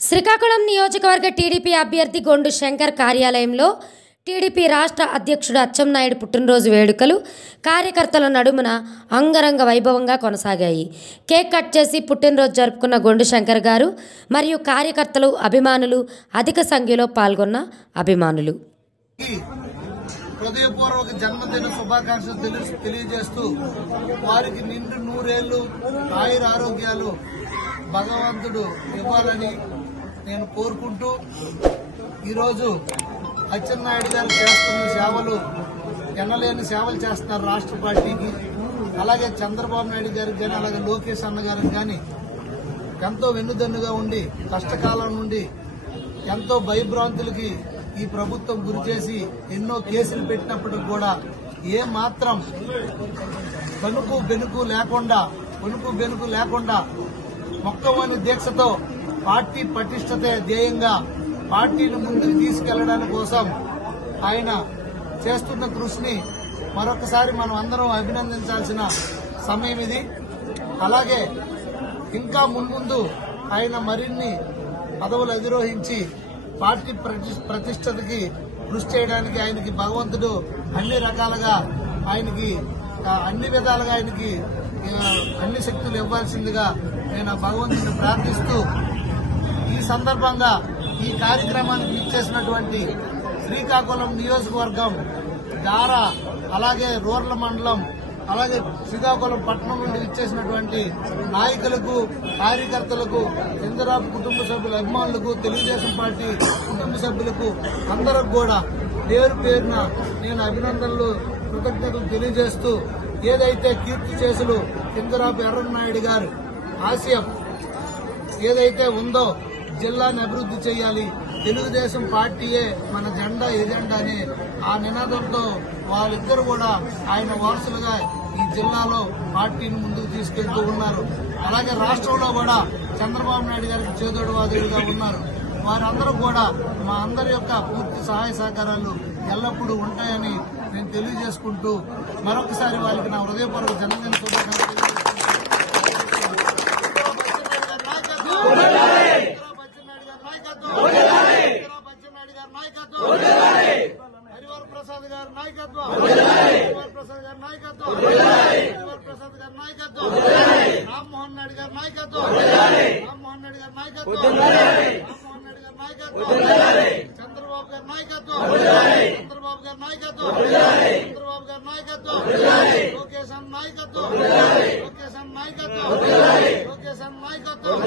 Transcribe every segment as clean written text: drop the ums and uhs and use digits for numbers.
శ్రీకాకుళం నియోజకవర్గ టీడీపీ అభ్యర్థి గొండు శంకర్ కార్యాలయంలో టీడీపీ రాష్ట్ర అధ్యక్షుడు అచ్చెన్నాయుడు పుట్టినరోజు వేడుకలు కార్యకర్తల నడుమున అంగరంగ వైభవంగా కొనసాగాయి. కేక్ కట్ చేసి పుట్టినరోజు జరుపుకున్న గొండు శంకర్ గారు మరియు కార్యకర్తలు, అభిమానులు అధిక సంఖ్యలో పాల్గొన్న అభిమానులు హృదయపూర్వక జన్మదిన శుభాకాంక్షలు తెలియజేస్తూ వారికి నిండు నూరేళ్లు ఆయుర ఆరోగ్యాలు భగవంతుడు ఇవ్వాలని నేను కోరుకుంటూ ఈరోజు అచ్చెన్నాయుడు గారు చేస్తున్న సేవలు ఎన్నలేని సేవలు చేస్తున్నారు రాష్ట్ర పార్టీకి. అలాగే చంద్రబాబు నాయుడు గారికి కానీ, అలాగే లోకేష్ అన్న గారికి కానీ ఎంతో వెన్నుదన్నుగా ఉండి కష్టకాలం నుండి ఎంతో భయభ్రాంతులకి ఈ ప్రభుత్వం గురి చేసి ఎన్నో కేసులు పెట్టినప్పటికి కూడా ఏ మాత్రం బెనుకు లేకుండా మొక్కవని దీక్షతో పార్టీ పటిష్టతే ధ్యేయంగా పార్టీని ముందుకు తీసుకెళ్లడానికి కోసం ఆయన చేస్తున్న కృషిని మరొకసారి మనం అందరం అభినందించాల్సిన సమయం ఇది. అలాగే ఇంకా మున్ముందు ఆయన మరిన్ని పదవులు అధిరోహించి పార్టీ ప్రతిష్టతకి కృషి చేయడానికి ఆయనకి భగవంతుడు అన్ని రకాలుగా ఆయనకి అన్ని విధాలుగా ఆయనకి అన్ని శక్తులు ఇవ్వాల్సిందిగా నేను భగవంతుడిని ప్రార్థిస్తూ ఈ సందర్భంగా ఈ కార్యక్రమానికి ఇచ్చేసినటువంటి శ్రీకాకుళం నియోజకవర్గం గారా, అలాగే రూరల్ మండలం, అలాగే శ్రీకాకుళం పట్టణం నుండి ఇచ్చేసినటువంటి నాయకులకు, కార్యకర్తలకు, చంద్రబాబు కుటుంబ సభ్యుల అభిమానులకు, తెలుగుదేశం పార్టీ కుటుంబ సభ్యులకు అందరికి కూడా పేరు పేరున నేను అభినందనలు, కృతజ్ఞతలు తెలియజేస్తూ ఏదైతే కీర్తి చేసులు చంద్రబాబు ఎర్రన్నాయుడు గారు ఆశయం ఏదైతే ఉందో జిల్లాని అభివృద్ది చేయాలి, తెలుగుదేశం పార్టీయే మన జెండా ఎజెండా అనే ఆ నినాదంతో వాళ్ళిద్దరు కూడా ఆయన వారసులుగా ఈ జిల్లాలో పార్టీని ముందుకు తీసుకెళ్తూ ఉన్నారు. అలాగే రాష్ట్రంలో కూడా చంద్రబాబు నాయుడు గారికి చేదోడు వాదులుగా ఉన్నారు. వారందరూ కూడా మా అందరి యొక్క పూర్తి సహాయ సహకారాలు ఎల్లప్పుడూ ఉంటాయని నేను తెలియజేసుకుంటూ మరొకసారి వాళ్ళకి నా హృదయపూర్వక జన్మదిన శుభాకాంక్షలు. హరివర్ ప్రసాద్ గారి నాయకత్వం, రామ్మోహన్ నాయుడు గారి నాయకత్వం, చంద్రబాబు గారి నాయకత్వం, లోకేష్ అన్న నాయకత్వం,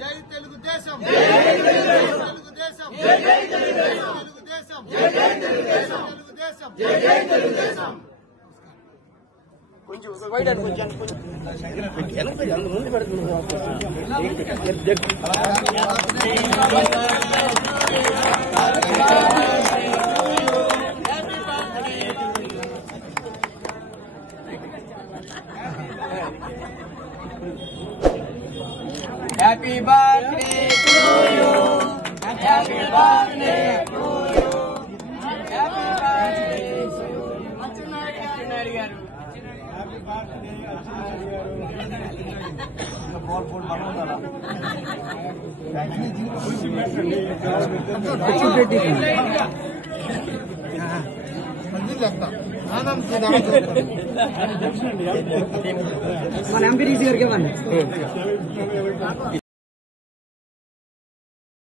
జై Telugu Desam, Happy birthday to you. Happy birthday to you. Happy birthday to you. Atchannaidu గారు. Happy birthday అచ్చెన్నాయుడు గారు. బోల్ మనం ఉండాలా? మన ఎంపీ గారికి ఇవ్వండి.